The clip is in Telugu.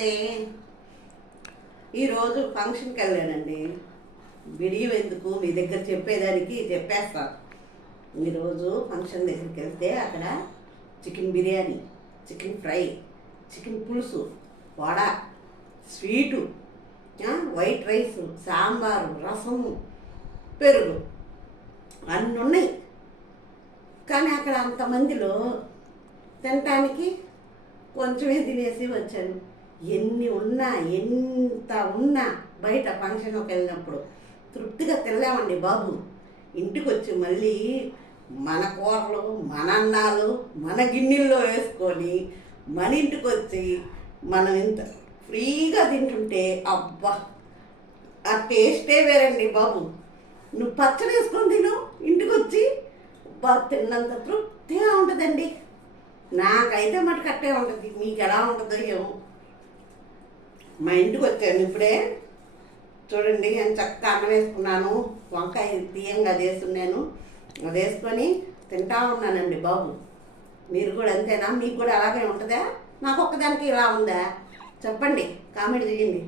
నమస్తే. ఈరోజు ఫంక్షన్కి వెళ్ళానండి. బిడియం ఎందుకు మీ దగ్గర చెప్పేదానికి చెప్పేస్తాను. ఈరోజు ఫంక్షన్ దగ్గరికి వెళ్తే అక్కడ chicken biryani, chicken fry, chicken పులుసు, vada, sweet, white rice, sambar, రసము, పెరుగు అన్నీ ఉన్నాయి. కానీ అక్కడ అంతమందిలో తినటానికి కొంచెమే తినేసి వచ్చాను. ఎంత ఉన్నా బయట ఫంక్షన్కి వెళ్ళినప్పుడు తృప్తిగా తినలేమండి బాబు. ఇంటికి వచ్చి మళ్ళీ మన కూరలు, మన అన్నాలు మన గిన్నెల్లో వేసుకొని మన ఇంటికి వచ్చి మనం ఇంత ఫ్రీగా తింటుంటే అబ్బా ఆ టేస్టే వేరండి బాబు. నువ్వు పచ్చడి వేసుకొని తిను ఇంటికి వచ్చి, తిన్నంత తృప్తిగా ఉంటుందండి. నాకైతే మటు కట్టే ఉంటుంది, మీకు ఎలా ఉంటుందో ఏమో. మా ఇంటికి వచ్చాను ఇప్పుడే, చూడండి నేను చక్కగా అన్నం వేసుకున్నాను, వంకాయ తీయంగా చేస్తున్నాను, అది వేసుకొని తింటా ఉన్నానండి బాబు. మీరు కూడా అంతేనా? మీకు కూడా అలాగే ఉంటుందా? నాకు ఒక్కదానికి ఇలా ఉందా? చెప్పండి, కామెంట్ చేయండి.